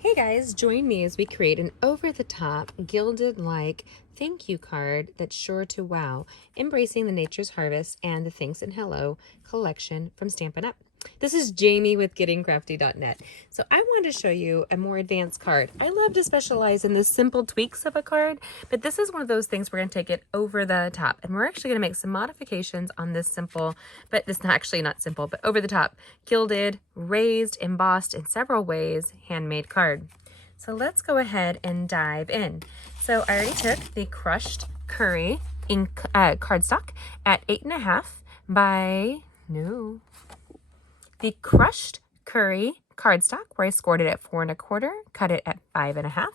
Hey guys, join me as we create an over-the-top, gilded-like thank you card that's sure to wow, embracing the Nature's Harvest and the Thanks and Hello collection from Stampin' Up. This is Jamie with GettingCrafty.net. So I wanted to show you a more advanced card. I love to specialize in the simple tweaks of a card, but this is one of those things we're going to take it over the top. And we're actually going to make some modifications on this simple, but this actually not simple, but over the top, gilded, raised, embossed in several ways, handmade card. So let's go ahead and dive in. So I already took the crushed curry ink cardstock at 8.5 by, the crushed curry cardstock where I scored it at 4 1/4, cut it at 5.5.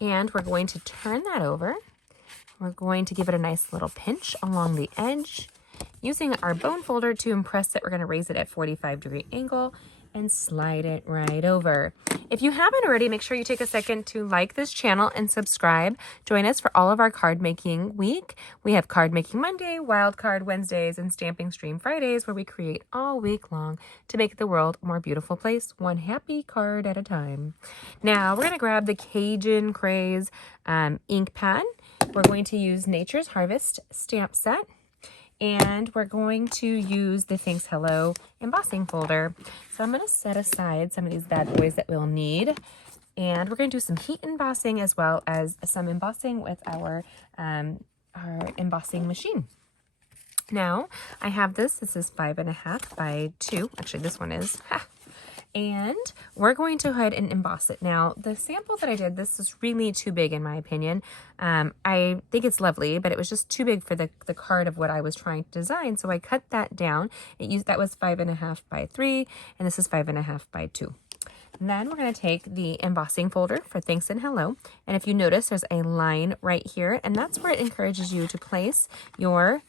And we're going to turn that over. We're going to give it a nice little pinch along the edge. Using our bone folder to impress it, we're going to raise it at 45-degree angle and slide it right over. If you haven't already, make sure you take a second to like this channel and subscribe. Join us for all of our card making week. We have Card Making Monday, Wild Card Wednesdays, and Stamping Stream Fridays, where we create all week long to make the world a more beautiful place, one happy card at a time. Now we're going to grab the Cajun Craze ink pad. We're going to use Nature's Harvest stamp set. And we're going to use the Thanks Hello embossing folder. So I'm going to set aside some of these bad boys that we'll need. And we're going to do some heat embossing as well as some embossing with our embossing machine. Now, I have this is 5.5 by 2. Actually, this one is. And we're going to go ahead and emboss it. Now, the sample that I did, this is really too big in my opinion. I think it's lovely, but it was just too big for the card of what I was trying to design. So I cut that down. That was 5.5 by 3, and this is 5.5 by 2. And then we're going to take the embossing folder for Thanks and Hello. And if you notice, there's a line right here, and that's where it encourages you to place your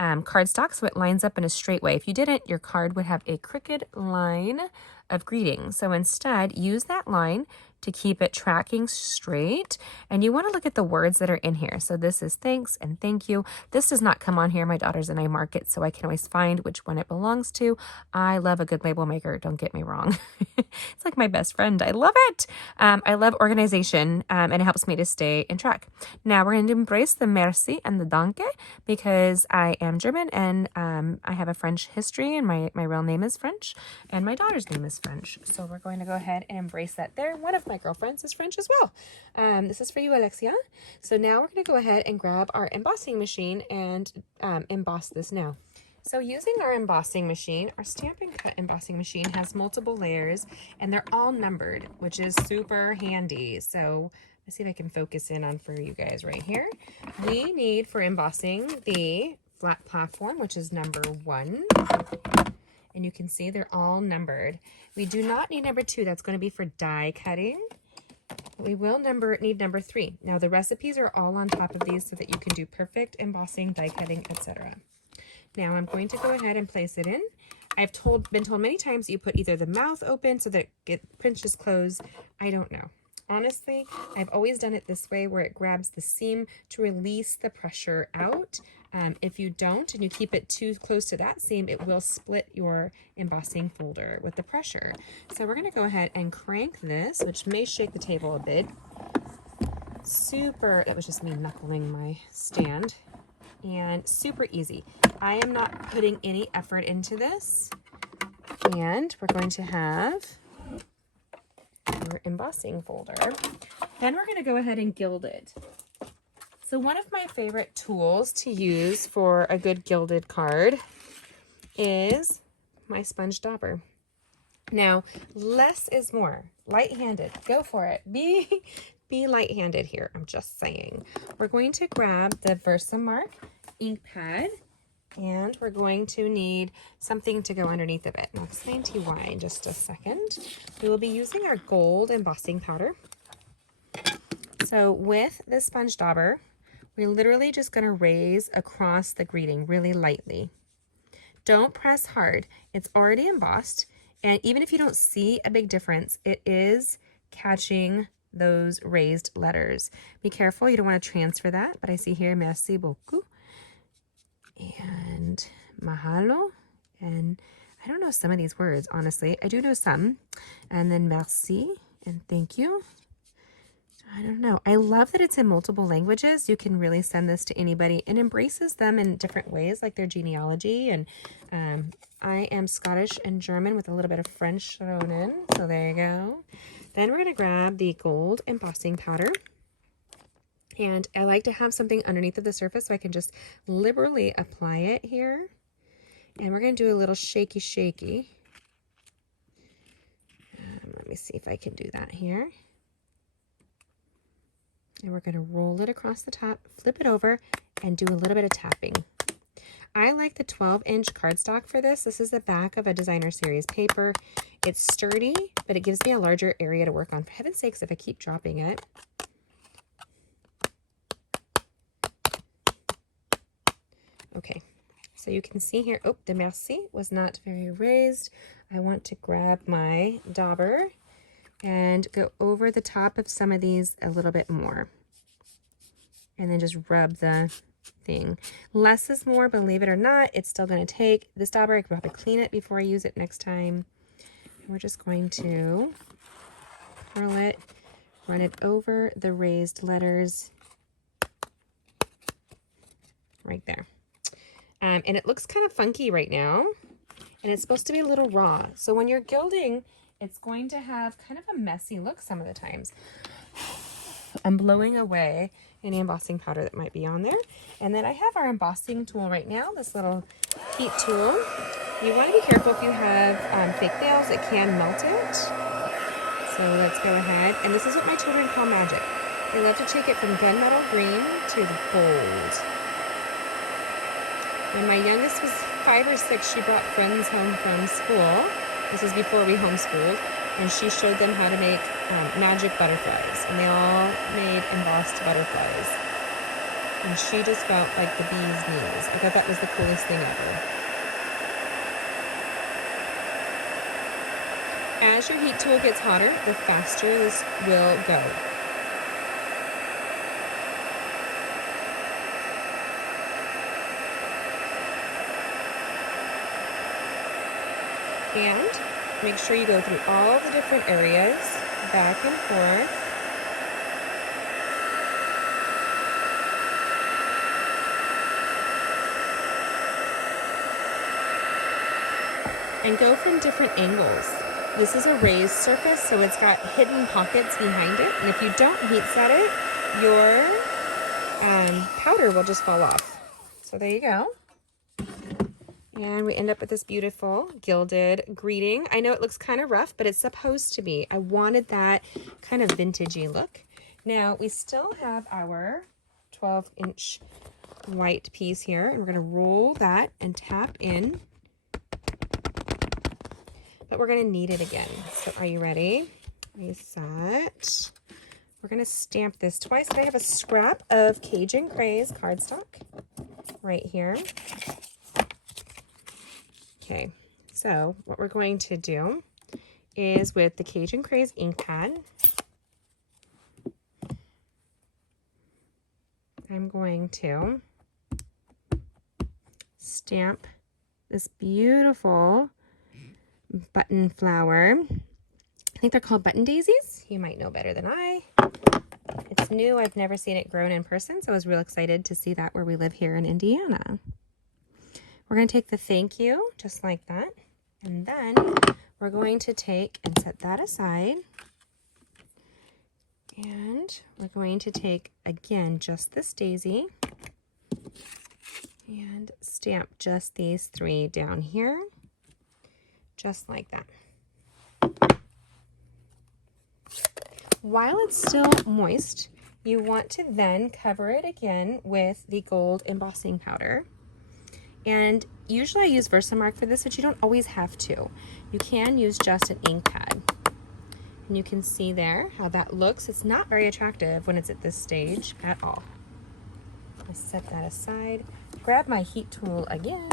cardstock so it lines up in a straight way. If you didn't, your card would have a crooked line of greeting. So instead, use that line to keep it tracking straight. And you want to look at the words that are in here. So this is thanks and thank you. This does not come on here. My daughters and I mark it so I can always find which one it belongs to. I love a good label maker. Don't get me wrong. It's like my best friend. I love it. I love organization and it helps me to stay in track. Now we're going to embrace the merci and the danke because I am German and I have a French history and my real name is French and my daughter's name is French. So we're going to go ahead and embrace that there. One of my girlfriends is French as well. This is for you, Alexia. So now we're going to go ahead and grab our embossing machine and emboss this now. So using our embossing machine, our Stampin' Cut embossing machine has multiple layers and they're all numbered, which is super handy. So let's see if I can focus in on for you guys right here. We need for embossing the flat platform, which is number 1. And you can see they're all numbered. We do not need number 2. That's going to be for die cutting. We will need number 3. Now the recipes are all on top of these so that you can do perfect embossing, die cutting, etc. Now I'm going to go ahead and place it in. I've been told many times you put either the mouth open so that it pinches closed. I don't know. Honestly, I've always done it this way where it grabs the seam to release the pressure out. If you don't and you keep it too close to that seam, it will split your embossing folder with the pressure. So we're going to go ahead and crank this, which may shake the table a bit. That was just me knuckling my stand. And super easy. I am not putting any effort into this. And we're going to have our embossing folder. Then we're going to go ahead and gild it. So one of my favorite tools to use for a good gilded card is my sponge dauber. Now, less is more. Light-handed. Go for it. Be light-handed here. I'm just saying. We're going to grab the Versamark ink pad and we're going to need something to go underneath of it. I'll explain to you why in just a second. We will be using our gold embossing powder. So with the sponge dauber, we're literally just going to raise across the greeting really lightly. Don't press hard. It's already embossed. And even if you don't see a big difference, it is catching those raised letters. Be careful. You don't want to transfer that. But I see here, merci beaucoup. And mahalo. And I don't know some of these words, honestly. I do know some. And then merci and thank you. I don't know. I love that it's in multiple languages. You can really send this to anybody and embraces them in different ways, like their genealogy. And I am Scottish and German with a little bit of French thrown in. So there you go. Then we're going to grab the gold embossing powder. And I like to have something underneath of the surface so I can just liberally apply it here. And we're going to do a little shaky, shaky. Let me see if I can do that here. And we're going to roll it across the top, flip it over, and do a little bit of tapping. I like the 12-inch cardstock for this. This is the back of a designer series paper. It's sturdy, but it gives me a larger area to work on. For heaven's sakes, if I keep dropping it. Okay, so you can see here, oh, the merci was not very raised. I want to grab my dauber and go over the top of some of these a little bit more. And then just rub the thing. Less is more, believe it or not. It's still going to take this dauber. I could probably clean it before I use it next time. And we're just going to curl it, run it over the raised letters right there. And it looks kind of funky right now. And it's supposed to be a little raw. So when you're gilding, it's going to have kind of a messy look some of the times. I'm blowing away any embossing powder that might be on there. And then I have our embossing tool right now, this little heat tool. You want to be careful if you have fake nails, it can melt it. So let's go ahead. And this is what my children call magic. They love to take it from gunmetal green to the gold. When my youngest was 5 or 6, she brought friends home from school. This was before we homeschooled, and she showed them how to make magic butterflies, and they all made embossed butterflies. And she just felt like the bee's knees. I thought that was the coolest thing ever. As your heat tool gets hotter, the faster this will go. And make sure you go through all the different areas, back and forth. And go from different angles. This is a raised surface, so it's got hidden pockets behind it. And if you don't heat set it, your powder will just fall off. So there you go. And we end up with this beautiful gilded greeting. I know it looks kind of rough, but it's supposed to be. I wanted that kind of vintagey look. Now, we still have our 12-inch white piece here, and we're going to roll that and tap in. But we're going to knead it again. So are you ready? Are you set? We're going to stamp this twice. And I have a scrap of Cajun Craze cardstock right here. Okay, so what we're going to do is with the Cajun Craze ink pad, I'm going to stamp this beautiful button flower. I think they're called button daisies. You might know better than I. It's new. I've never seen it grown in person, so I was real excited to see that where we live here in Indiana. We're going to take the thank you, just like that. And then we're going to take and set that aside. And we're going to take, again, just this daisy. And stamp just these 3 down here. Just like that. While it's still moist, you want to then cover it again with the gold embossing powder. And usually I use Versamark for this, but you don't always have to. You can use just an ink pad. And you can see there how that looks. It's not very attractive when it's at this stage at all. I'll set that aside. Grab my heat tool again.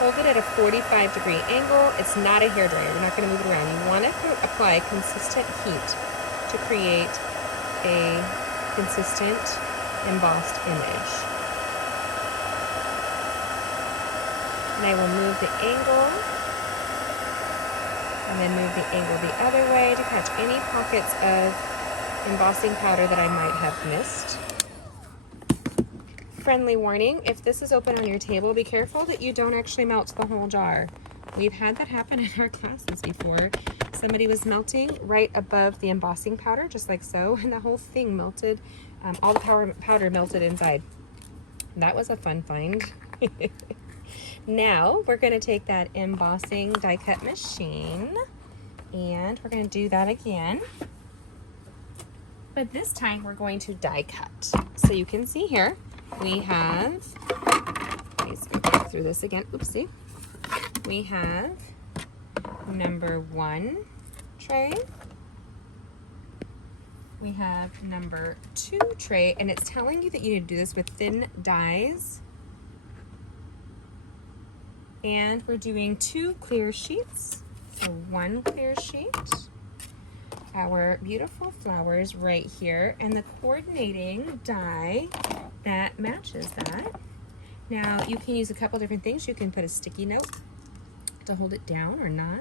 Hold it at a 45-degree angle. It's not a hairdryer. We're not going to move it around. You want to apply consistent heat to create a consistent embossed image. And I will move the angle and then move the angle the other way to catch any pockets of embossing powder that I might have missed. Friendly warning, if this is open on your table, be careful that you don't actually melt the whole jar. We've had that happen in our classes before. Somebody was melting right above the embossing powder, just like so, and the whole thing melted. All the powder melted inside. That was a fun find. Now we're going to take that embossing die cut machine and we're going to do that again. But this time we're going to die cut. So you can see here we have, let me go through this again. Oopsie. We have number 1 tray. We have number 2 tray, and it's telling you that you need to do this with thin dies. And we're doing 2 clear sheets. So 1 clear sheet, our beautiful flowers right here, and the coordinating die that matches that. Now you can use a couple different things. You can put a sticky note to hold it down or not.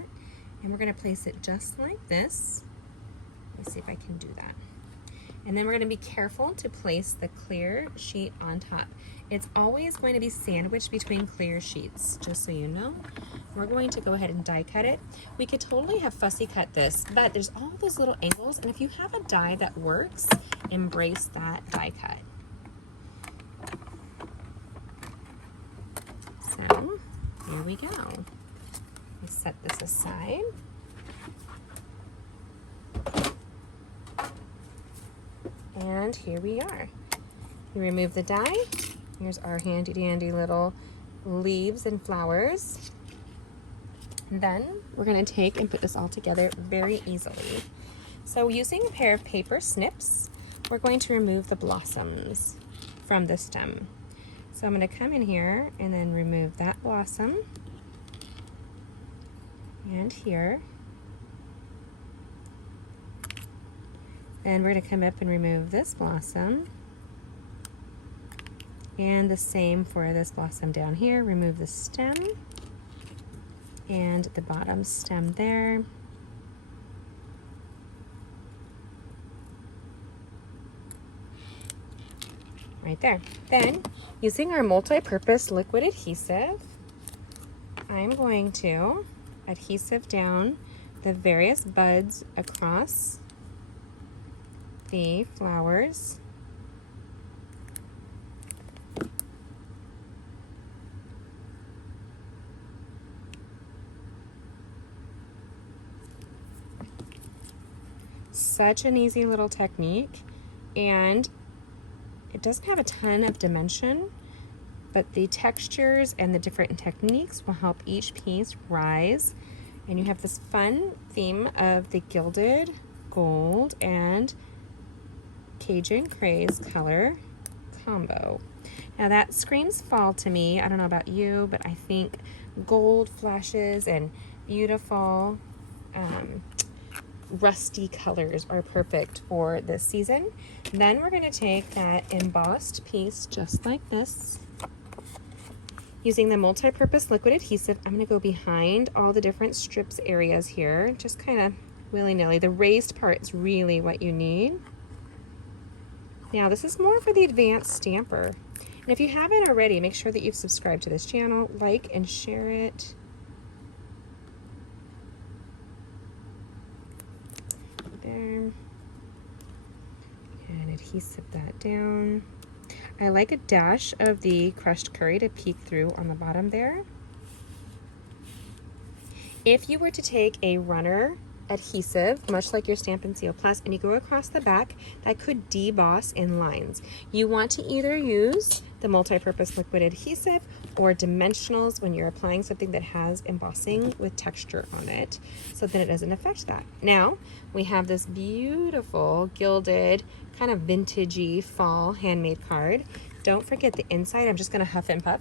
And we're going to place it just like this. Let me see if I can do that. And then we're going to be careful to place the clear sheet on top. It's always going to be sandwiched between clear sheets, just so you know. We're going to go ahead and die cut it. We could totally have fussy cut this, but there's all those little angles, and if you have a die that works, embrace that die cut. So here we go. Let's set this aside. And here we are. You remove the die. Here's our handy dandy little leaves and flowers. And then we're going to take and put this all together very easily. So using a pair of paper snips, we're going to remove the blossoms from the stem. So I'm going to come in here and then remove that blossom. And here. Then we're going to come up and remove this blossom. And the same for this blossom down here. Remove the stem and the bottom stem there. Right there. Then, using our multi-purpose liquid adhesive, I'm going to adhesive down the various buds across the flowers. Such an easy little technique, and it doesn't have a ton of dimension, but the textures and the different techniques will help each piece rise. And you have this fun theme of the gilded gold and Cajun Craze color combo. Now that screams fall to me. I don't know about you, but I think gold flashes and beautiful rusty colors are perfect for this season. Then we're going to take that embossed piece just like this. Using the multi-purpose liquid adhesive, I'm going to go behind all the different strips areas here, just kind of willy-nilly. The raised part is really what you need. Now this is more for the advanced stamper. And if you haven't already, make sure that you've subscribed to this channel, like and share it. There. And adhesive that down. I like a dash of the crushed curry to peek through on the bottom there. If you were to take a runner adhesive, much like your Stampin' Seal Plus, and you go across the back, that could deboss in lines. You want to either use the multi-purpose liquid adhesive or dimensionals when you're applying something that has embossing with texture on it, so that it doesn't affect that. Now we have this beautiful gilded, kind of vintagey fall handmade card. Don't forget the inside. I'm just going to huff and puff,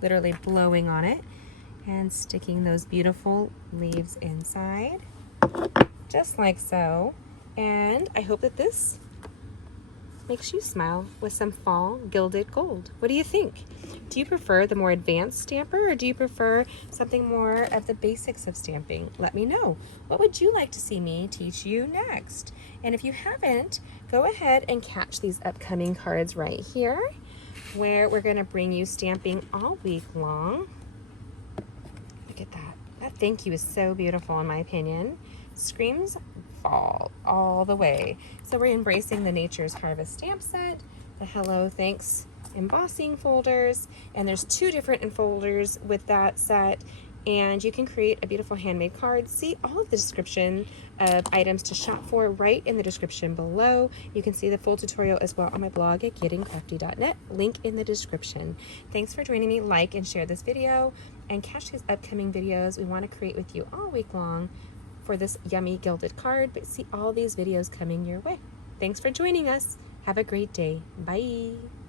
literally blowing on it and sticking those beautiful leaves inside, just like so. And I hope that this makes you smile with some fall gilded gold. What do you think? Do you prefer the more advanced stamper, or do you prefer something more of the basics of stamping? Let me know. What would you like to see me teach you next? And if you haven't, go ahead and catch these upcoming cards right here, where we're going to bring you stamping all week long. Look at that. That thank you is so beautiful in my opinion. Screams fall all the way. So we're embracing the Nature's Harvest stamp set, the Hello Thanks embossing folders, and there's 2 different folders with that set, and you can create a beautiful handmade card. See all of the description of items to shop for right in the description below. You can see the full tutorial as well on my blog at gettingcrafty.net, link in the description. Thanks for joining me. Like and share this video, and catch these upcoming videos we want to create with you all week long for this yummy gilded card. But see all these videos coming your way. Thanks for joining us. Have a great day. Bye.